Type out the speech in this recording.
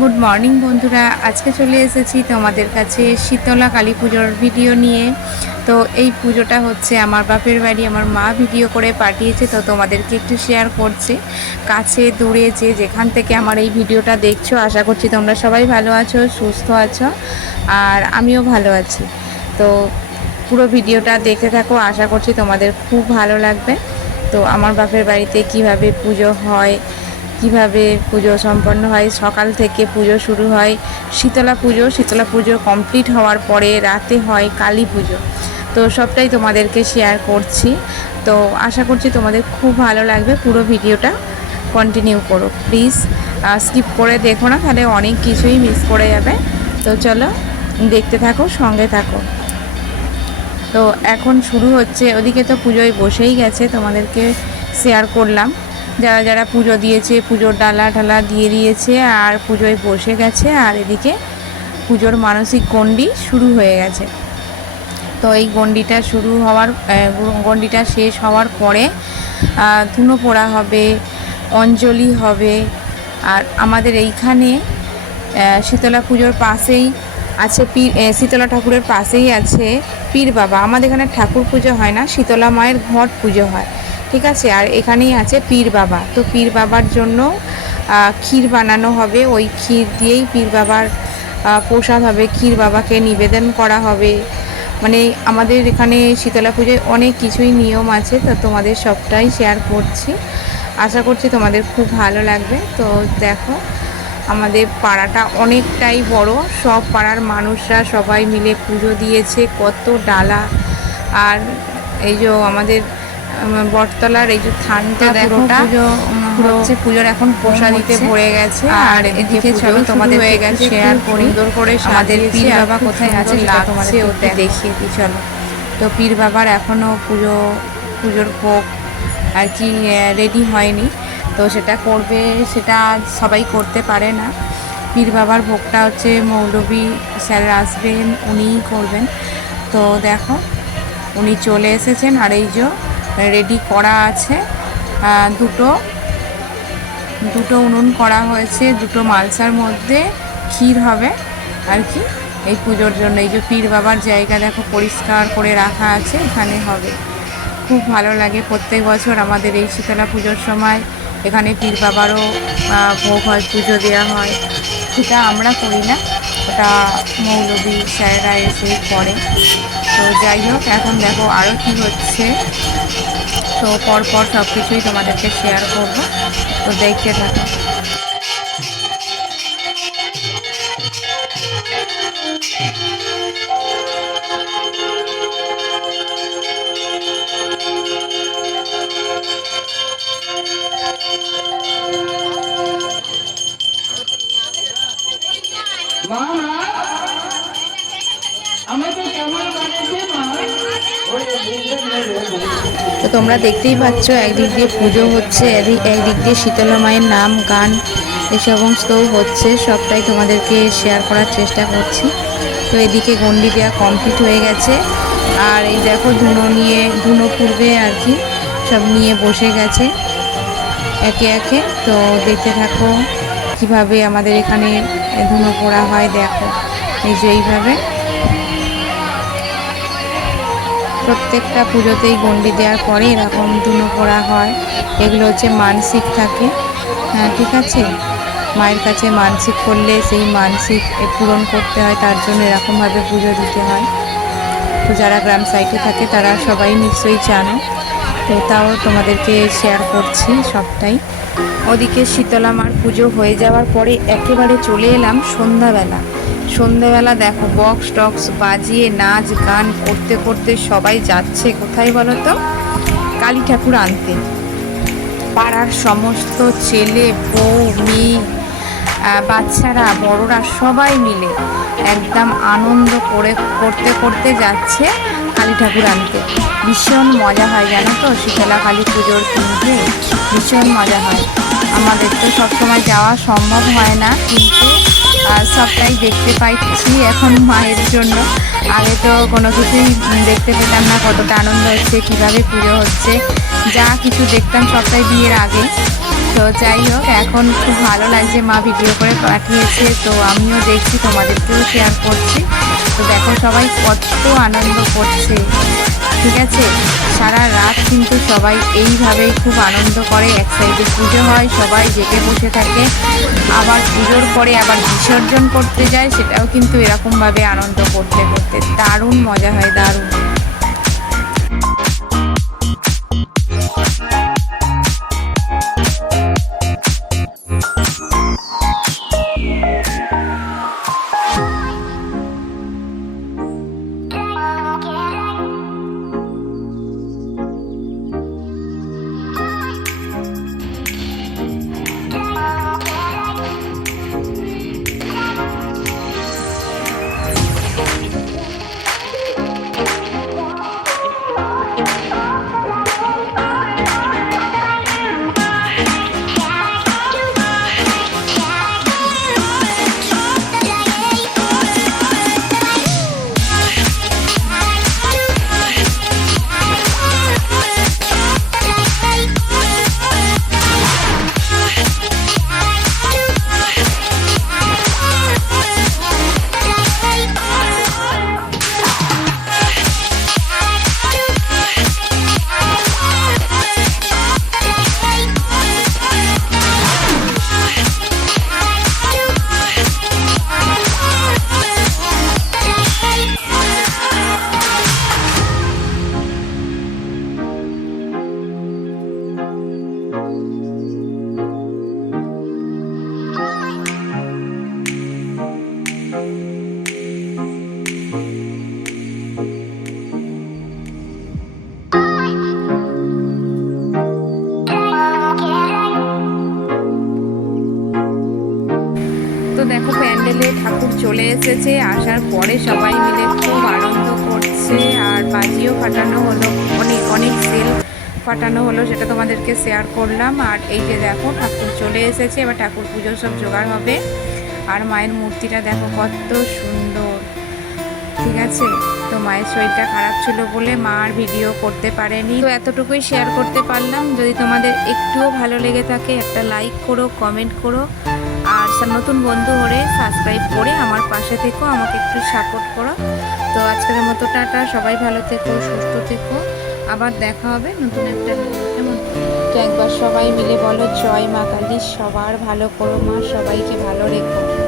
Good morning বন্ধুরা। আজকে চলে এসেছি তোমাদের কাছে শীতলা কালী পুজোর ভিডিও নিয়ে। তো এই পুজোটা হচ্ছে আমার বাপের বাড়ি, আমার মা ভিডিও করে পাঠিয়েছে, তো তোমাদেরকে একটু শেয়ার করছে। কাছে, দূরে যে যেখান থেকে আমার এই ভিডিওটা দেখছ, আশা করছি তোমরা সবাই ভালো আছো, সুস্থ আছো, আর আমিও ভালো আছি। তো পুরো ভিডিওটা দেখতে থাকো, আশা করছি তোমাদের খুব ভালো লাগবে। তো আমার বাপের বাড়িতে কীভাবে পুজো হয় কীভাবে পুজো সম্পন্ন হয়? সকাল থেকে পুজো শুরু হয়। শীতলা পুজো শীতলা পুজো কমপ্লিট হওয়ার পরে রাতে হয় কালী পুজো। তো সবটাই তোমাদেরকে শেয়ার করছি। তো আশা করছি তোমাদের খুব ভালো লাগবে। পুরো ভিডিওটা কন্টিনিউ করো। প্লিজ স্কিপ করে দেখো না, তাহলে অনেক কিছুই মিস করে যাবে। তো চলো, দেখতে থাকো, সঙ্গে থাকো। তো এখন শুরু হচ্ছে, ওদিকে তো পুজোয় বসেই গেছে, তোমাদেরকে শেয়ার করলাম। যারা যারা পুজো দিয়েছে, পুজোর ডালা ঢালা দিয়ে দিয়েছে আর পুজোয় বসে গেছে আর এদিকে পুজোর মানসিক গণ্ডি শুরু হয়ে গেছে। তো এই গণ্ডিটা শুরু হওয়ার গণ্ডিটা শেষ হওয়ার পরে ধুনো পোড়া হবে, অঞ্জলি হবে আর আমাদের এইখানে শীতলা পুজোর পাশেই আছে পীর শীতলা ঠাকুরের পাশেই আছে পীর বাবা। আমাদের এখানে ঠাকুর পুজো হয় না, শীতলা মায়ের ঘট পুজো হয়। ঠিক আছে? আর এখানেই আছে পীর বাবা। তো পীর বাবার জন্য ক্ষীর বানানো হবে। ওই ক্ষীর দিয়েই পীর বাবার প্রসাদ হবে। ক্ষীর বাবাকে নিবেদন করা হবে। মানে আমাদের এখানে শীতলা পুজোয় অনেক কিছুই নিয়ম আছে। তো তোমাদের সবটাই শেয়ার করছি। আশা করছি তোমাদের খুব ভালো লাগবে। তো দেখো, আমাদের পাড়াটা অনেকটাই বড়। সব পাড়ার মানুষরা সবাই মিলে পুজো দিয়েছে। কত ডালা। আর এই যে আমাদের বটতলার এই যে থানটা পুরোটা হচ্ছে পুজোর এখন প্রসাদিতে ভরে গেছে। আর এদিকে চলো তোমাদের হয়ে গেছে শেয়ার করি। সুন্দর করে আমাদের পীর বাবা কোথায় আছে তোমাদের ওতে দেখিয়ে দিই চলো। তো পীর বাবার এখনও পুজো পুজোর ভোগ আর কি রেডি হয়নি। তো সেটা করবে সেটা সবাই করতে পারে না। পীর বাবার ভোগটা হচ্ছে মৌলবী স্যার আসবেন উনিই করবেন। তো দেখো উনি চলে এসেছেন আর এই যে রেডি করা আছে। দুটো। দুটো উনুন করা হয়েছে, দুটো মালসার মধ্যে। ক্ষীর হবে আর কি, এই পুজোর জন্য। এই যে পীর বাবার জায়গা দেখো, পরিষ্কার করে রাখা আছে, এখানে হবে। খুব ভালো লাগে প্রত্যেক বছর আমাদের এই শীতলা পুজোর সময়। এখানে পীর বাবারও ভোগ হয়, পুজো দেওয়া হয়। সেটা আমরা করি না, ওটা মৌলবী স্যারেরা এসে করে। তো যাই হোক, এখন দেখো আরও কী হচ্ছে। তো পরপর সব কিছুই তোমাদেরকে শেয়ার করব। তো দেখতে থাকো। তোমরা দেখতেই পাচ্ছ, একদিক দিয়ে পুজো হচ্ছে একদিক দিয়ে শীতলা মায়ের নাম, গান এ সমস্তও হচ্ছে। সবটাই তোমাদেরকে শেয়ার করার চেষ্টা করছি। তো এদিকে গন্ডি দেওয়া কমপ্লিট হয়ে গেছে। আর এই দেখো ধুনো নিয়ে, ধুনো পূর্বে আর কি সব নিয়ে বসে গেছে একে একে। তো দেখতে থাকো কীভাবে আমাদের এখানে ধুনো পোড়া হয়, দেখো। এই যে এইভাবে। প্রত্যেকটা পুজোতেই গন্ডি দেওয়ার পরে এরকম ধুনো করা হয়। এগুলো হচ্ছে মানসিক থাকে। হ্যাঁ ঠিক আছে? মায়ের কাছে মানসিক করলে সেই মানসিক পূরণ করতে হয়, তার জন্য এরকমভাবে পুজো দিতে হয়। তো যারা গ্রাম সাইডে থাকে, তারা সবাই নিশ্চয়ই জানো। তো তাও তোমাদেরকে শেয়ার করছি সবটাই। ওদিকে শীতলা মার পুজো হয়ে যাওয়ার পরে একেবারে চলে এলাম সন্ধ্যাবেলা। সন্ধ্যাবেলা দেখো বক্স টক্স বাজিয়ে নাচ গান করতে করতে সবাই যাচ্ছে কোথায় বলো তো? কালী ঠাকুর আনতে। পাড়ার সমস্ত ছেলে, বউ, মেয়ে বাচ্চারা, বড়রা সবাই মিলে একদম আনন্দ করে, করতে করতে যাচ্ছে কালী ঠাকুর আনতে। ভীষণ মজা হয় জানো তো? শীতলা কালী পুজোর কিনতে ভীষণ মজা হয়। আমাদের তো সবসময় যাওয়া সম্ভব হয় না, কিন্তু সবটাই দেখতে পাইছি এখন মায়ের জন্য। আগে তো কোনো কিছুই দেখতে পেতাম না, কতটা আনন্দ হচ্ছে, কীভাবে পুজো হচ্ছে। যা কিছু দেখতাম সবটাই বিয়ের আগে। তো যাই হোক, এখন খুব ভালো লাগছে, মা ভিডিও করে পাঠিয়েছে, তো আমিও দেখছি, তোমাদেরকেও শেয়ার করছি। তো দেখো সবাই কত আনন্দ করছে। ঠিক আছে? সারা রাত কিন্তু সবাই এইভাবেই খুব আনন্দ করে, এক সাইডে পুজো হয়, সবাই যেতে বসে থাকে। আবার পুজোর পরে আবার বিসর্জন করতে যায়, সেটাও কিন্তু এরকমভাবে আনন্দ করতে করতে দারুণ মজা হয়, দারুণ। ঠাকুর চলে এসেছে, আসার পরে সবাই মিলে খুব আনন্দ করছে। আর বাজিও ফাটানো হলো, অনেক অনেক সেল ফাটানো হলো, সেটা তোমাদেরকে শেয়ার করলাম। আর এই যে দেখো, ঠাকুর চলে এসেছে, এবার ঠাকুর পুজোর সব জোগাড় হবে। আর মায়ের মূর্তিটা দেখো কত সুন্দর, ঠিক আছে? তো মায়ের শরীরটা খারাপ ছিল বলে মা আর ভিডিও করতে পারেনি। তো এতটুকুই শেয়ার করতে পারলাম। যদি তোমাদের একটুও ভালো লেগে থাকে, একটা লাইক করো কমেন্ট করো। সা- নতুন বন্ধু হলে সাবস্ক্রাইব করে আমার পাশে থেকো, আমাকে একটু সাপোর্ট করো। তো আজকের মতো টাটা, সবাই ভালো থেকো, সুস্থ থেকো। আবার দেখা হবে নতুন একটা কেমন তো একবার সবাই মিলে বলো, জয় মা কালী, সবার ভালো করো মা, সবাইকে ভালো রেখো।